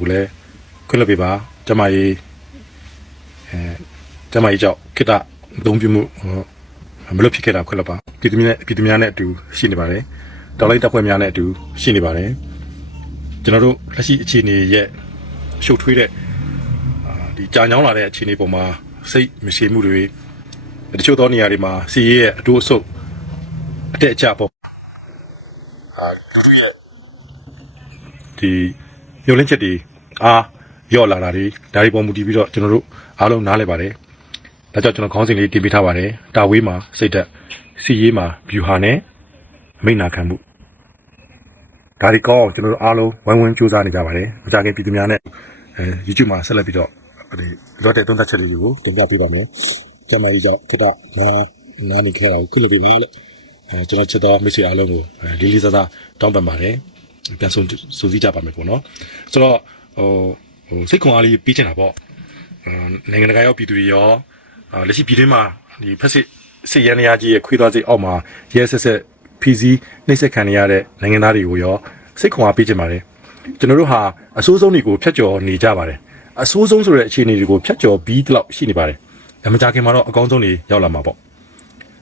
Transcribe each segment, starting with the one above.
ကိုလည်းခွင့်လွှတ်ပေးပါကျမကြီးအဲကျမကြီးကြောင့်ခိတ္တအသုံးပြုမှုဟိုမလုပ်ဖြစ်ခဲ့တာခွင့်လွှတ်ပါပြည်သူများနဲ့ပြည်သူများနဲ့အတူရှိနေပါတယ်တော်လိုင်းတပ်ဖွဲ့များနဲ့အတူရှိနေပါတယ်ကျွန်တော်တို့လက်ရှိအခြေအနေရဲ့ရှုပ်ထွေးတဲ့အာဒီကြာညောင်းလာတဲ့အခြေအနေပေါ်မှာစိတ်မရှိမှုတွေတချို့သောနေရာတွေမှာစီရဲရဲ့အတူအဆုပ်အတက်အကျပေါ်အာတို့ရဲ့ဒီ ညှို့လင်းချက်တွေအားရော့လာတာတွေဒါတွေပေါ်မူတည်ပြီးတော့ကျွန်တော်တို့အားလုံးနားလည်ပါတယ်ဒါကြောင့်ကျွန်တော်ခေါင်းစဉ်လေးတင်ပြထားပါတယ်တာဝေးမှာစိတ်သက်စီရေးမှာဗျူဟာနဲ့အမိန့်နာခံမှုဒါတွေကောင်းအောင်ကျွန်တော်တို့အားလုံးဝိုင်းဝန်းစူးစမ်းနေကြပါတယ်မကြခင်ပြည်သူများနဲ့အဲ YouTube မှာဆက်လက်ပြီးတော့ဒီလောတဲ့သုံးသက်ချက်တွေကိုတင်ပြပေးပါမယ်ကျွန်မကြီးကြောင့်ခက်တာနားနားနေခဲ့တာကိုခုလိုပြပါလေအဲကျွန်တော်ချက်တော်မိတ်ဆွေအားလုံးကိုအဲလေးလေးစားစားတောင်းပန်ပါတယ် ပြန်ဆုံးစူးစီးကြပါမယ်ပေါ့နော်ဆိုတော့ဟိုဟိုစိတ်ခွန်အားလေးပြီးချင်တာပေါ့အာနိုင်ငံတကာရောက်ပြည်သူတွေရောအာလက်ရှိပြည်တွင်းမှာဒီဖက်စစ်စစ်ရန်ရာကြီးရဲ့ခွေးသွားစိတ်အောက်မှာရဲဆက်ဆက်ဖီစီနှိမ့်ဆက်ခံနေရတဲ့နိုင်ငံသားတွေကိုရောစိတ်ခွန်အားပေးကြပါတယ်ကျွန်တော်တို့ဟာအဆိုးဆုံးတွေကိုဖျက်ကျော်နေကြပါတယ်အဆိုးဆုံးဆိုတဲ့အခြေအနေတွေကိုဖျက်ကျော်ပြီးတလောက်ရှိနေပါတယ်ဒါမှမကြခင်မှာတော့အကောင်းဆုံးတွေရောက်လာမှာပေါ့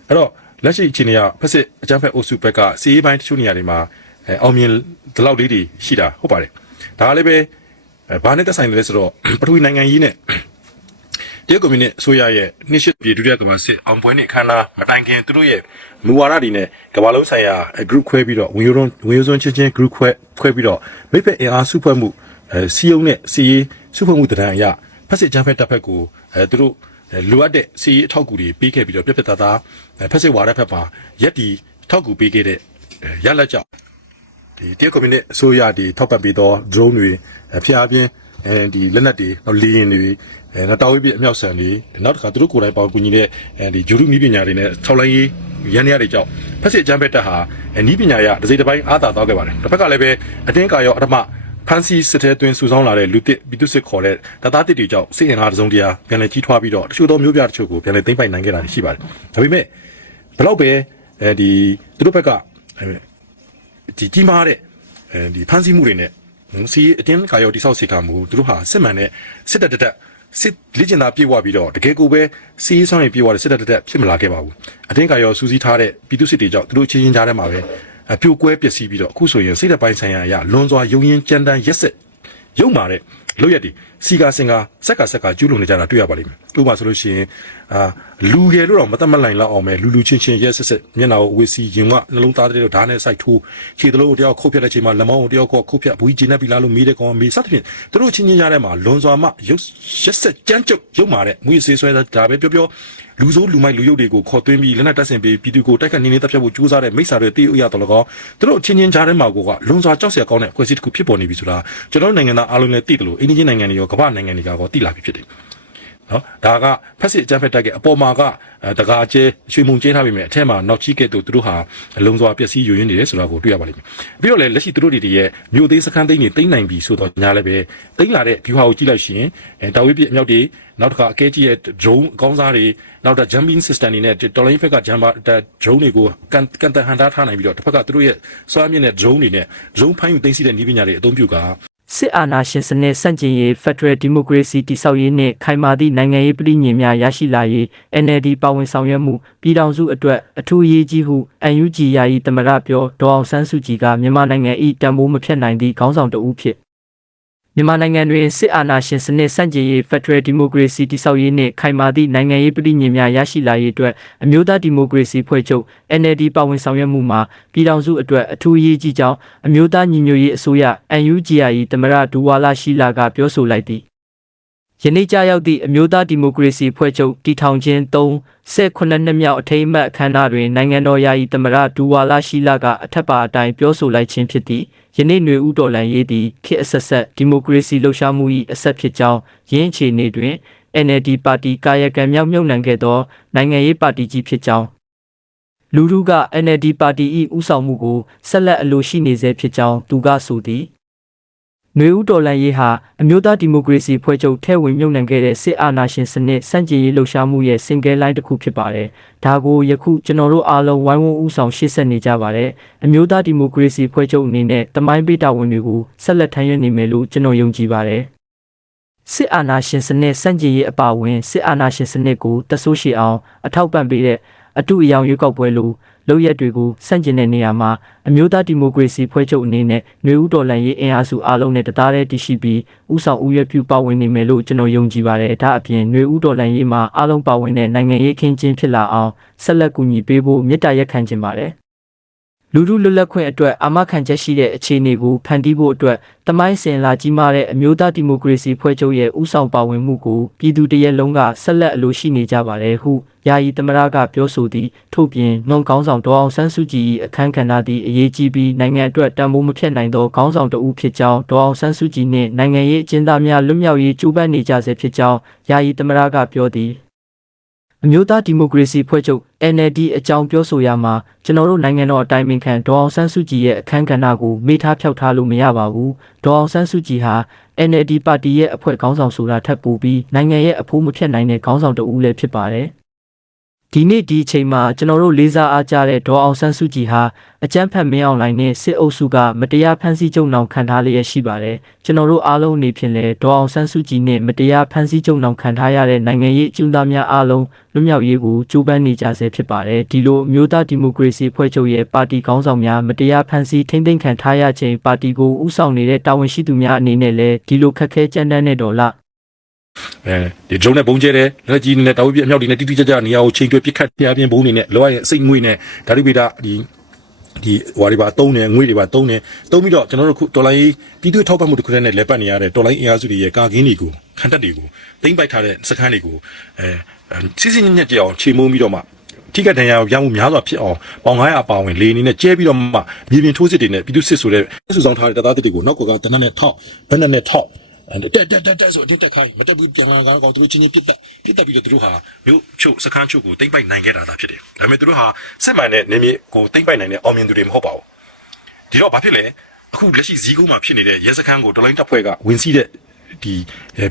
အဲ့တော့လက်ရှိအခြေအနေကဖက်စစ်အကြမ်းဖက်အုပ်စုဘက်ကစီးရေးပိုင်းတချို့နေရာတွေမှာ အဲအောင်မြင်ဒီလောက်လေးတွေရှိတာဟုတ်ပါတယ်ဒါကလည်းပဲအဲဘာနဲ့သက်ဆိုင်လဲဆိုတော့ပထဝီနိုင်ငံရေးနဲ့တရုတ်ကွန်မြူနစ်အစိုးရရဲ့နှစ်ရှစ်ပြည်ဒုတိယကမ္ဘာစစ်အောင်ပွဲနေအခမ်းအနားမတိုင်ခင်သူတို့ရဲ့မူဝါဒတွေနဲ့ကမ္ဘာလုံးဆိုင်ရာ group ခွဲပြီးတော့ဝင်ရိုးဝင်ရိုးစွန်းချင်းချင်း group ခွဲခွဲပြီးတော့မိဖက်အင်အားစုဖွဲ့မှုအဲစီယုံနဲ့စီရေးစုဖွဲ့မှုတံတန်အရဖက်စစ်ချမ်းဖက်တပ်ဖက်ကိုအဲသူတို့အဲလိုအပ်တဲ့စီရေးအထောက်အကူတွေပေးခဲ့ပြီးတော့ပြက်ပြက်သားသားအဲဖက်စစ်ဝါဒဖက်ပါရက်တီထောက်ကူပေးခဲ့တဲ့အဲရလက်ကြောင့် ဒီတရုတ်ကွန်မြူနစ်အစိုးရဒီထောက်ပံ့ပေးသော drone တွေအဖျားပြင်းအဲဒီလက်နက်တွေနောက်လေယာဉ်တွေအဲနောက်တော်ဝိပစ်အမြောက်ဆန်တွေနောက်တစ်ခါသူတို့ကိုယ်တိုင်ပေါကူညီတဲ့အဲဒီဂျူရုနီးပညာတွေနဲ့ထောက်လိုင်းရေးရန်ရတွေကြောင့်ဖက်စစ်အကြမ်းဖက်တပ်ဟာအဲနီးပညာရတစ်စိတ်တစ်ပိုင်းအားသာသွားခဲ့ပါတယ်တစ်ဖက်ကလည်းပဲအတင်းကာရောအထမဖန်စီစစ်တဲ့တွင်စုဆောင်းလာတဲ့လူတစ်ဘီတုစစ်ခေါ်တဲ့တသားတစ်တွေကြောင့်စစ်အင်အားတစ်စုံတရာပြန်လည်ကြီးထွားပြီးတော့တချို့သောမျိုးပြတချို့ကိုပြန်လည်သိမ့်ပိုက်နိုင်ခဲ့တာရှိပါတယ်ဒါပေမဲ့ဘယ်တော့ပဲအဲဒီသူတို့ဘက်ကအဲ ဒီကြီးမားတဲ့အဲဒီဖန်ဆီးမှုတွေနဲ့စီအတင်းကာရောတိဆောက်စေတာမှုသူတို့ဟာစစ်မှန်တဲ့စစ်တပ်တက်တက်စစ်လေ့ကျင့်သားပြေဝပြီးတော့တကယ်ကိုပဲစီးဆောင်ရင်ပြေဝတဲ့စစ်တပ်တက်တက်ဖြစ်မလာခဲ့ပါဘူးအတင်းကာရောစူးစီးထားတဲ့ပြည်သူစစ်တွေကြောင့်သူတို့ချင်းချင်းကြားထဲမှာပဲအပြိုကွဲပျက်စီးပြီးတော့အခုဆိုရင်စိတ်ဓာတ်ပိုင်းဆိုင်ရာအရာလွန်စွာယုံရင်ကြမ်းတမ်းရက်ဆက်ရုံမာတဲ့လို့ရက်ဒီ စီကာစင်ကာစက်ကစက်ကကျူးလွန်နေကြတာတွေ့ရပါလိမ့်မယ်ဥပမာဆိုလို့ရှိရင်အာလူငယ်လို့တော့မတတ်မလိုက်လောက်အောင်ပဲလူလူချင်းချင်းရက်ဆက်ဆက်မျက်နှာကိုဝေစီရင်ကနှလုံးသားတဲ့ဓာတ်နဲ့စိုက်ထိုးခြေတလုံးတယောက်ခုတ်ဖြတ်တဲ့ချိန်မှာလက်မောင်းတယောက်ကခုတ်ဖြတ်ဘူးကြီးကျင်းနေပြီလားလို့မေးတဲ့ကောင်မေးစသဖြင့်သူတို့ချင်းချင်းကြားထဲမှာလွန်စွာမှရုပ်ရက်ဆက်ကြမ်းကြုတ်ရုံမာတဲ့ငွေစေးဆွဲတာဒါပဲပြောပြောလူစိုးလူမိုက်လူရုပ်တွေကိုခေါ်သွင်းပြီးလက်နက်တပ်ဆင်ပြီးပြည်သူကိုတိုက်ခတ်နေနေတပ်ဖြတ်ဖို့ကြိုးစားတဲ့မိစ္ဆာတွေတည်ဥရတော်လကောသူတို့ချင်းချင်းကြားထဲမှာကိုကလွန်စွာကြောက်စရာကောင်းတဲ့အဖွဲ့အစည်းတစ်ခုဖြစ်ပေါ်နေပြီဆိုတာကျွန်တော်တို့နိုင်ငံသားအားလုံးလည်းသိတယ်လို့အိန္ဒိယနိုင်ငံတွေရောကမ္ဘာနိုင်ငံတွေကရောသိလာပြီဖြစ်တယ်နော်ဒါကဖက်စစ်အကြမ်းဖက်တက်ကအပေါ်မှာကအဲတကားကျဲရွှေမုံကျဲထားပြီမဲ့အထက်မှာနောက်ချီးကဲ့သို့သူတို့ဟာအလုံးစွာပျက်စီးယွယွင်းနေတယ်ဆိုတာကိုတွေ့ရပါလိမ့်မယ်ပြီးတော့လည်းလက်ရှိသူတို့တွေရဲ့မြို့သေးစခန်းသိမ်းနေသိမ်းနိုင်ပြီဆိုတော့ညာလည်းပဲသိမ်းလာတဲ့ view ဟာကိုကြည့်လိုက်ရှင်အဲတာဝေးပြအမြောက်တွေနောက်တစ်ခါအကဲကြီးရဲ့ drone အကောင်းစားတွေနောက်တော့ jumping system တွေနဲ့ torlane ဖက်က jumper drone တွေကိုကန်ကန်တဟန်တာထားနိုင်ပြီးတော့တစ်ဖက်ကသူတို့ရဲ့စွမ်းမြင့်တဲ့ drone တွေနဲ့ drone ဖိုင်းယူသိမ်းစီတဲ့နည်းပညာတွေအသုံးပြုက စစ်အာဏာရှင်စနစ်ဆန့်ကျင်ရေး Federal Democracy တည်ဆောက်ရေးနှင့်ခိုင်မာသည့်နိုင်ငံရေးပြည်ညင်များရရှိလာရေး NLD ပါဝင်ဆောင်ရွက်မှုပြည်ထောင်စုအတွက်အထူးအရေးကြီးဟု UNG ယာယီသမရပြောဒေါအောင်ဆန်းစုကြည်ကမြန်မာနိုင်ငံ၏တန်ဖိုးမဖြတ်နိုင်သည့်ခေါင်းဆောင်တဦးဖြစ် မြန်မာနိုင်ငံတွင်စစ်အာဏာရှင်စနစ်ဆန့်ကျင်ရေး Federal Democracy တည်ဆောက်ရေးနှင့်ခိုင်မာသည့်နိုင်ငံရေးပြည်ညင်များရရှိလာရေးအတွက်အမျိုးသားဒီမိုကရေစီဖွဲ့ချုပ် NLD ပါဝင်ဆောင်ရွက်မှုမှာပြည်ထောင်စုအတွက်အထူးအရေးကြီးကြောင်းအမျိုးသားညီညွတ်ရေးအစိုးရ UNG ယာယီသမရဒူဝါလာရှိလာကပြောဆိုလိုက်သည် ယနေ့ကြာရောက်သည့်အမျိုးသားဒီမိုကရေစီဖွဲ့ချုပ်တည်ထောင်ခြင်း3 18နှစ်မြောက်အထိမ်းအမှတ်အခမ်းအနားတွင်နိုင်ငံတော်ယာယီသမရဒူဝါလာရှိလာကအထက်ပါအတိုင်းပြောဆိုလိုက်ခြင်းဖြစ်သည့်ယနေ့ຫນွေဥတော်လန်ရေးသည်ခေတ်အဆက်ဆက်ဒီမိုကရေစီလှုပ်ရှားမှု၏အဆက်ဖြစ်ကြောင်းရင်းအခြေအနေတွင် NLD ပါတီကာယကံမြောက်မြုပ်နှံခဲ့သောနိုင်ငံရေးပါတီကြီးဖြစ်ကြောင်းလူထုက NLD ပါတီ၏ဥဆောင်မှုကိုဆက်လက်အလိုရှိနေဆဲဖြစ်ကြောင်းသူကဆိုသည် ຫນွေဦးတော်လန်ရေးဟာအမျိုးသားဒီမိုကရေစီဖွဲ့ချုပ်ထဲဝင်မြုပ်နှံခဲ့တဲ့စစ်အာဏာရှင်စနစ်စန့်ကျင်ရေးလှုပ်ရှားမှုရဲ့စင်ကဲလိုင်းတစ်ခုဖြစ်ပါတယ်။ဒါကိုယခုကျွန်တော်တို့အားလုံးဝိုင်းဝန်းဦးဆောင်ရှေ့ဆက်နေကြပါတယ်။အမျိုးသားဒီမိုကရေစီဖွဲ့ချုပ်အနေနဲ့တမိုင်းပေးတာဝန်တွေကိုဆက်လက်ထမ်းရွက်နေမယ်လို့ကျွန်တော်ယုံကြည်ပါတယ်။စစ်အာဏာရှင်စနစ်စန့်ကျင်ရေးအပါအဝင်စစ်အာဏာရှင်စနစ်ကိုတဆိုးရှိအောင်အထောက်ပံ့ပေးတဲ့အတူအယောင်ရွေးကောက်ပွဲလို့ လုပ်ရက်တွေကိုစန့်ကျင်တဲ့နေရာမှာအမျိုးသားဒီမိုကရေစီဖွဲ့ချုပ်အနေနဲ့ຫນွေဦးတော်လှန်ရေးအင်အားစုအားလုံးနဲ့တသားတည်းတည်ရှိပြီးဥဆောင်ဥရွက်ပြုပါဝင်နေမယ်လို့ကျွန်တော်ယုံကြည်ပါတယ်။ဒါအပြင်ຫນွေဦးတော်လှန်ရေးမှာအားလုံးပါဝင်တဲ့နိုင်ငံရေးခင်းချင်းဖြစ်လာအောင်ဆက်လက်ကူညီပေးဖို့မေတ္တာရက်ခံချင်ပါတယ်။ လူလူလွတ်လပ်ခွင့်အတွက်အာမခံချက်ရှိတဲ့အခြေအနေကိုဖန်တီးဖို့အတွက်တမိုင်းစင်လာကြီးမားတဲ့အမျိုးသားဒီမိုကရေစီဖွဲ့ချုပ်ရဲ့ဥဆောင်ပါဝင်မှုကိုပြည်သူတရက်လုံးကဆက်လက်အလိုရှိနေကြပါတယ်ဟုယာယီသမရကပြောဆိုသည်ထို့ပြင်နှုံကောင်းဆောင်ဒေါအောင်ဆန်းစုကြည်၏အခမ်းကဏ္ဍသည်အရေးကြီးပြီးနိုင်ငံအတွက်တန်ဖိုးမဖြစ်နိုင်သောခေါင်းဆောင်တဦးဖြစ်ကြောင်းဒေါအောင်ဆန်းစုကြည်နှင့်နိုင်ငံရေးအကျဉ်းသားများလွတ်မြောက်ရေးကြိုးပမ်းနေကြဆဲဖြစ်ကြောင်းယာယီသမရကပြောသည် အမျိုးသားဒီမိုကရေစီဖွဲ့ချုပ် NLD အကြောင်းပြောဆိုရမှာကျွန်တော်တို့နိုင်ငံတော်အတိုင်းပင်ခံဒေါအောင်ဆန်းစုကြည်ရဲ့အခမ်းကဏ္ဍကိုမေ့ထားဖျောက်ထားလို့မရပါဘူးဒေါအောင်ဆန်းစုကြည်ဟာ NLD ပါတီရဲ့အဖွဲ့ခေါင်းဆောင်ဆိုတာထပ်ပူပြီးနိုင်ငံရဲ့အဖိုးမဖြစ်နိုင်တဲ့ခေါင်းဆောင်တဦးလည်းဖြစ်ပါတယ် ဒီနေ့ဒီအချိန်မှာကျွန်တော်တို့လေးစားအားကြတဲ့ဒေါ်အောင်ဆန်းစုကြည်ဟာအကြမ်းဖက်မင်းအောင်လှိုင်နဲ့စစ်အုပ်စုကမတရားဖမ်းဆီးကြုံနှောင်ခံထားလျက်ရှိပါတယ်ကျွန်တော်တို့အားလုံးအနေဖြင့်လည်းဒေါ်အောင်ဆန်းစုကြည်နဲ့မတရားဖမ်းဆီးကြုံနှောင်ခံထားရတဲ့နိုင်ငံရေးအကျဉ်းသားများအားလုံးလွတ်မြောက်ရေးကိုကြိုးပမ်းနေကြဆဲဖြစ်ပါတယ်ဒီလိုအမျိုးသားဒီမိုကရေစီဖွဲ့ချုပ်ရဲ့ပါတီခေါင်းဆောင်များမတရားဖမ်းဆီးထိမ့်သိမ်းခံထားရခြင်းပါတီကိုဥဆောင်နေတဲ့တာဝန်ရှိသူများအနေနဲ့လည်းဒီလိုခက်ခဲကြမ်းတမ်းတဲ့ဒေါ်လာ အဲဒီဒရုန်းနဲ့ပုံကျဲတယ်လက်ကြီးနဲ့တာဝပြအမြောက်တွေနဲ့တိတိကျကျနေရာကိုချိန်တွဲပစ်ခတ်ပြပြင်းဘုံနေနဲ့လောရရဲ့စိတ်ငွေနဲ့ဓာတုပိတာဒီဒီဟွာတွေပါတုံးတယ်ငွေတွေပါတုံးတယ်တုံးပြီးတော့ကျွန်တော်တို့ခုတော်လိုင်းပြည်သူထောက်ပံ့မှုတစ်ခုတည်းနဲ့လဲပတ်နေရတဲ့တော်လိုင်းအင်အားစုတွေရဲ့ကာကင်းတွေကိုခံတက်တွေကိုတိမ့်ပိုက်ထားတဲ့စခန်းတွေကိုအဲစီစီညက်ညက်ကြအောင်ချိန်မိုးပြီးတော့မှထိကတန်ရာရမှုများစွာဖြစ်အောင်ပေါင်900အပါဝင်လေအနေနဲ့ကျဲပြီးတော့မှမြေပြင်ထိုးစစ်တွေနဲ့ပြည်သူစစ်ဆိုတဲ့စုဆောင်ထားတဲ့တပ်သားတွေကိုနောက်ကကတနက်နဲ့ထောက်ဘက်နဲ့ထောက် တက်တက်တက်တက်ဆိုတက်တက်ခိုင်းမတက်ဘူးပြန်လာကတော့သူတို့ချင်းချင်းပြစ်တက်ပြစ်တက်ပြီးတော့သူတို့ဟာမြို့ချုပ်စခန်းချုပ်ကိုတိမ့်ပိုက်နိုင်ခဲ့တာသာဖြစ်တယ်။ဒါပေမဲ့သူတို့ဟာစစ်မှန်တဲ့နေမြေကိုတိမ့်ပိုက်နိုင်တဲ့အောင်မြင်သူတွေမဟုတ်ပါဘူး။ဒီတော့ဘာဖြစ်လဲအခုလက်ရှိဇီးကုန်းမှာဖြစ်နေတဲ့ရဲစခန်းကိုတော်လိုင်းတပ်ဖွဲ့ကဝင်စီးတဲ့ ဒီ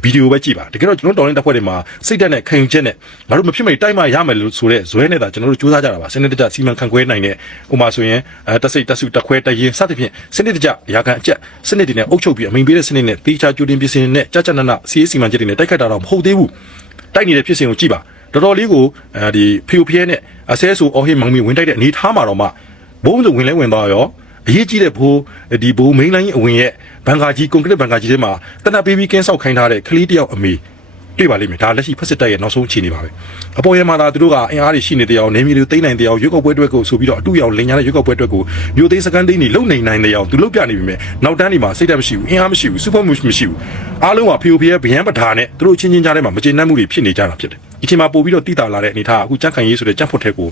ဗီဒီယိုပဲကြည့်ပါတကယ်တော့ကျွန်တော်တော်လိုင်းတပ်ဖွဲ့တွေမှာစိတ်ဓာတ်နဲ့ခံယူချက်နဲ့ငါတို့မဖြစ်မနေတိုက်မှရမယ်လို့ဆိုတဲ့ဇွဲနဲ့သာကျွန်တော်တို့စူးစမ်းကြတာပါစနစ်တကျစီမံခန့်ခွဲနိုင်တဲ့ဥမာဆိုရင်အဲတက်စိတ်တက်စုတက်ခွဲတရင်စသဖြင့်စနစ်တကျရာခံအကျက်စနစ်တွေနဲ့အုပ်ချုပ်ပြီးအမိန်ပေးတဲ့စနစ်နဲ့တေချာကြိုတင်ပြင်ဆင်နဲ့ကြကြနနစီးစီမံချက်တွေနဲ့တိုက်ခတ်တာတော့မဟုတ်သေးဘူးတိုက်နေတဲ့ဖြစ်စဉ်ကိုကြည့်ပါတော်တော်လေးကိုအဲဒီဖီယိုဖီယဲနဲ့အဆဲဆူအော်ဟေးမောင်မီဝင်တိုက်တဲ့အနေထားမှာတော့မှဘုံဆိုဝင်လဲဝင်သွားရော အရေးကြီးတဲ့ဘိုးဒီဘိုးမိန်းလိုင်းအဝင်ရဲ့ဘန်ကာကြီးကွန်ကရစ်ဘန်ကာကြီးထဲမှာတနပ်ပေးပြီးကင်းဆောက်ခိုင်းထားတဲ့ကလေးတယောက်အမေတွေ့ပါလိမ့်မယ်ဒါလက်ရှိဖက်စစ်တပ်ရဲ့နောက်ဆုံးအခြေအနေပါပဲအပေါ်ရမှာသာသူတို့ကအင်အားတွေရှိနေတဲ့အအောင်နေမျိုးတွေတိမ့်နိုင်တဲ့အအောင်ရွက်ကောက်ပွဲအတွက်ကိုဆိုပြီးတော့အတူရောက်လင်ညာတဲ့ရွက်ကောက်ပွဲအတွက်ကိုမျိုးသိန်းစကန်သိန်းတွေလုံနေနိုင်တဲ့အအောင်သူလုပ်ပြနေပြီမဲ့နောက်တန်းတွေမှာစိတ်ဓာတ်မရှိဘူးအင်အားမရှိဘူးစူပါမူမရှိဘူးအားလုံးကဖီယိုဖီယဲဗျံပဓာနဲ့သူတို့ချင်းချင်းကြားထဲမှာမကျေနပ်မှုတွေဖြစ်နေကြတာဖြစ်တယ်ဒီချိန်မှာပို့ပြီးတော့တိတာလာတဲ့အနေထားအခုကြက်ခံရေးဆိုတဲ့ကြက်ဖွတ်တဲ့ကို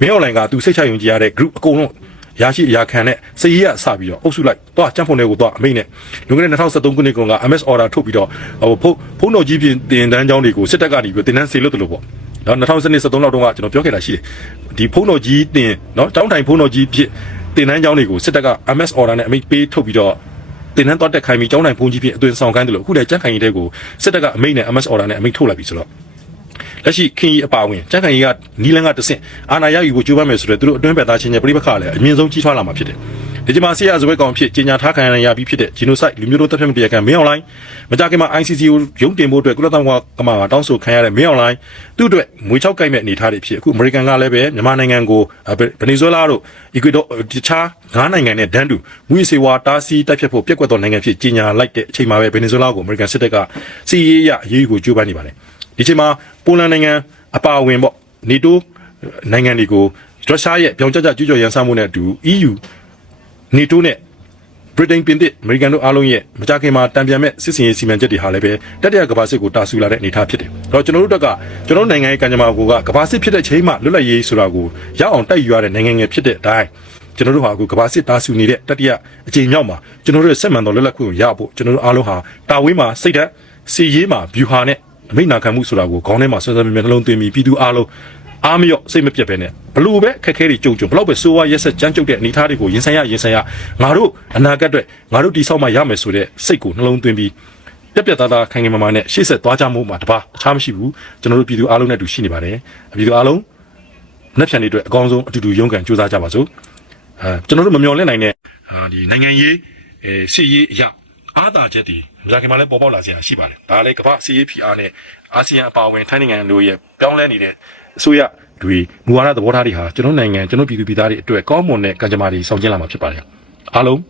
မင်းအွန်လိုင်းကသူစိတ်ချယုံကြည်ရတဲ့ group အကုန်လုံး ရရှိအရာခံနဲ့စည်ရည်ကစပြီးတော့အုပ်စုလိုက်တော့ကြံ့ဖုန်တွေကိုတော့အမိတ်နဲ့လွန်ခဲ့တဲ့2023ခုနှစ်က MS order ထုတ်ပြီးတော့ဟိုဖုန်းဖုန်းတော်ကြီးပြင်တင်တန်းကျောင်းတွေကိုစစ်တပ်ကနေပြီးတင်တန်းစေလို့တလို့ပေါ့နော်2023လောက်တုန်းကကျွန်တော်ပြောခဲ့တာရှိတယ်ဒီဖုန်းတော်ကြီးတင်နော်တောင်းတိုင်ဖုန်းတော်ကြီးဖြစ်တင်တန်းကျောင်းတွေကိုစစ်တပ်က MS order နဲ့အမိတ်ပေးထုတ်ပြီးတော့တင်တန်းတော့တက်ခိုင်းပြီးကျောင်းတိုင်ဖုန်းကြီးဖြစ်အသွင်ဆောင်ခိုင်းတယ်လို့အခုလည်းကြက်ခိုင်ရေးတဲ့ကိုစစ်တပ်ကအမိတ်နဲ့ MS order နဲ့အမိတ်ထုတ်လိုက်ပြီဆိုတော့ လက်ရှိခင်ကြီးအပါဝင်ကြက်ခိုင်ကြီးကနီလန်ကတဆင့်အာနာရယူဖို့ကြိုးပမ်းမယ်ဆိုတော့သူတို့အတွင်းပက်သားချင်းရဲ့ပြိပခါလည်းအမြင့်ဆုံးကြီးထွားလာမှာဖြစ်တယ်ဒီကြမှာဆီယာဇဝဲကောင်ဖြစ်ကြီးညာထားခံရပြီးဖြစ်တဲ့ genocide လူမျိုးတို့တပ်ဖြတ်မှုတရားခံမင်းအွန်လိုင်းမကြခင်မှာ ICC ကိုရုံးတင်ဖို့အတွက်ကုလသမဂ္ဂကမှတောင်းဆိုခံရတဲ့မင်းအွန်လိုင်းသူ့အတွက်ငွေချောက်ကိုက်မဲ့အနေထားတွေဖြစ်အခုအမေရိကန်ကလည်းပဲမြန်မာနိုင်ငံကိုဗနီဇွဲလားတို့အီကွေဒေါတခြားငါးနိုင်ငံနဲ့ဒန်းတူငွေစေဝါတားဆီးတိုက်ဖြတ်ဖို့ပြက်ကွက်သောနိုင်ငံဖြစ်ကြီးညာလိုက်တဲ့အချိန်မှာပဲဗနီဇွဲလားကိုအမေရိကန်စစ်တပ်ကစီရေးရအရေးယူကိုကြိုးပမ်းနေပါတယ်ဒီချိန်မှာ ပိုလန်နိုင်ငံအပါအဝင်ပေါ့နေတိုးနိုင်ငံတွေကိုရုရှားရဲ့ပြောင်ကြကြကျူးကျော်ရန်စမှုနဲ့အတူ EU နေတိုးနဲ့ဗြိတိန်ပြင်သစ်အမေရိကန်တို့အားလုံးရဲ့မကြခင်မှာတံပြန်မဲ့စစ်စင်ရေးစီမံချက်တွေဟာလည်းပဲတတိယကမ္ဘာစစ်ကိုတာဆူလာတဲ့အနေအထားဖြစ်တယ်။အဲ့တော့ကျွန်တော်တို့တက်ကကျွန်တော်တို့နိုင်ငံရဲ့ကံကြမ္မာကိုကကမ္ဘာစစ်ဖြစ်တဲ့ချိန်မှလွတ်လပ်ရေးဆိုတာကိုရအောင်တိုက်ယူရတဲ့နိုင်ငံငယ်ဖြစ်တဲ့အတိုင်းကျွန်တော်တို့ဟာအခုကမ္ဘာစစ်တာဆူနေတဲ့တတိယအကြိမ်မြောက်မှာကျွန်တော်တို့ရဲ့စက်မှန်တော်လွတ်လပ်ခွင့်ကိုရဖို့ကျွန်တော်တို့အားလုံးဟာတာဝင်းမှာစိတ်ဓာတ်စီရေးမှာဗျူဟာနဲ့ အမိတ်နာခံမှုဆိုတာကိုခေါင်းထဲမှာဆွဲဆွဲမြဲမြဲနှလုံးသွင်းပြီးပြည်သူအားလုံးအားမလျော့စိတ်မပြတ်ပဲနဲ့ဘလို့ပဲခက်ခဲတွေကြုံကြုံဘလောက်ပဲစိုးဝါရက်ဆက်ကြမ်းကြုတ်တဲ့အနေအထားတွေကိုရင်ဆိုင်ရရင်ဆိုင်ရငါတို့အနာဂတ်အတွက်ငါတို့တိဆောက်မှရမယ်ဆိုတဲ့စိတ်ကိုနှလုံးသွင်းပြီးပြက်ပြက်သားသားခိုင်ခိုင်မာမာနဲ့ရှေ့ဆက်သွားကြမှုမှာတပါအခြားမရှိဘူးကျွန်တော်တို့ပြည်သူအားလုံးနဲ့အတူရှိနေပါတယ်ပြည်သူအားလုံးနှစ်ဖြန်တွေအတွက်အကောင်းဆုံးအတူတူရုန်းကန်ကြိုးစားကြပါစို့အဲကျွန်တော်တို့မမျှော်လင့်နိုင်တဲ့အာဒီနိုင်ငံရေးအဲစစ်ရေးအရာ အားသာချက်တွေမကြခင်မှာလည်းပေါ်ပေါက်လာစရာရှိပါတယ်ဒါလည်းကမ္ဘာစစ်ရေးဖိအားနဲ့အာဆီယံအပါအဝင်ထိုင်းနိုင်ငံတို့ရဲ့ပြောင်းလဲနေတဲ့အစိုးရတွေမူဝါဒသဘောထားတွေဟာကျွန်တော်နိုင်ငံကျွန်တော်ပြည်သူပြည်သားတွေအတွက်ကောင်းမွန်တဲ့ကံကြမ္မာတွေဆောင်ကျဉ်လာမှာဖြစ်ပါတယ်အားလုံး